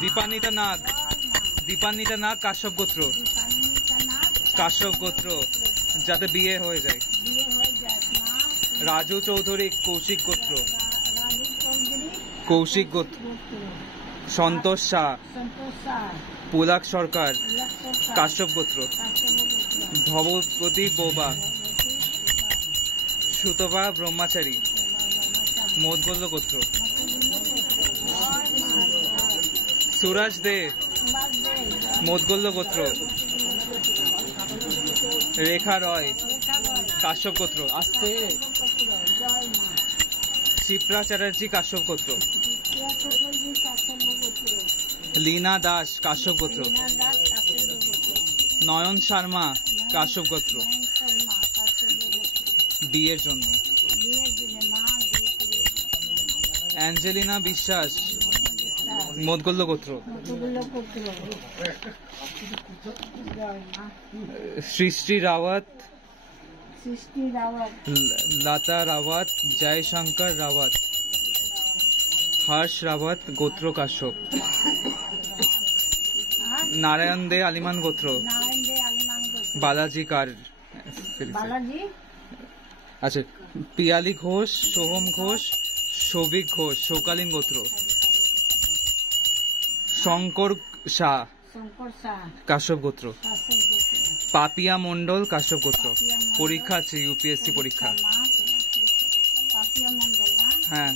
দীপান্বিতা নাগ, দীপান্বিতা নাগ কাশ্যপ গোত্র, কাশ্যপ গোত্র, যাতে বিয়ে হয়ে যায়। রাজু চৌধুরী কৌশিক গোত্র, কৌশিক গোত্র। সন্তোষ শাহ, পুলাক সরকার কাশ্যপ গোত্র। ভবপতি বোবা, সুতপা ব্রহ্মচারী মৌদগল্য গোত্র। সুরাজ দে মৌদগল্য গোত্র। রেখা রয় কাশ্যপ গোত্র। আস্তে। শিপ্রা চ্যাটার্জি কাশ্যপ গোত্র। লীনা দাস কাশ্যপ গোত্র। নয়ন শর্মা কাশ্যপ গোত্র। বিয়ের জন্য। অ্যাঞ্জেলিনা বিশ্বাস মৌদগল্য গোত্র। সৃষ্টি রাওয়াত, লতা রাওয়াত, জয়শঙ্কর রাওয়াত, হর্ষ রাওয়াত গোত্র কাশ্যপ। নারায়ণ দে আলিমান গোত্র। বালাজি কার, আচ্ছা। পিয়ালি ঘোষ, সোহম ঘোষ, সৌভিক ঘোষ শৌকালীন গোত্র। শঙ্কর শাহ কাশ্যপ গোত্র। পাপিয়া মন্ডল কাশ্যপ গোত্র। পরীক্ষা আছে, ইউপিএসসি পরীক্ষা। হ্যাঁ।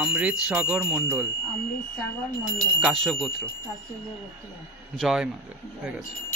অমৃত সাগর মন্ডল কাশ্যপ গোত্র। জয় মা, হয়ে গেছে।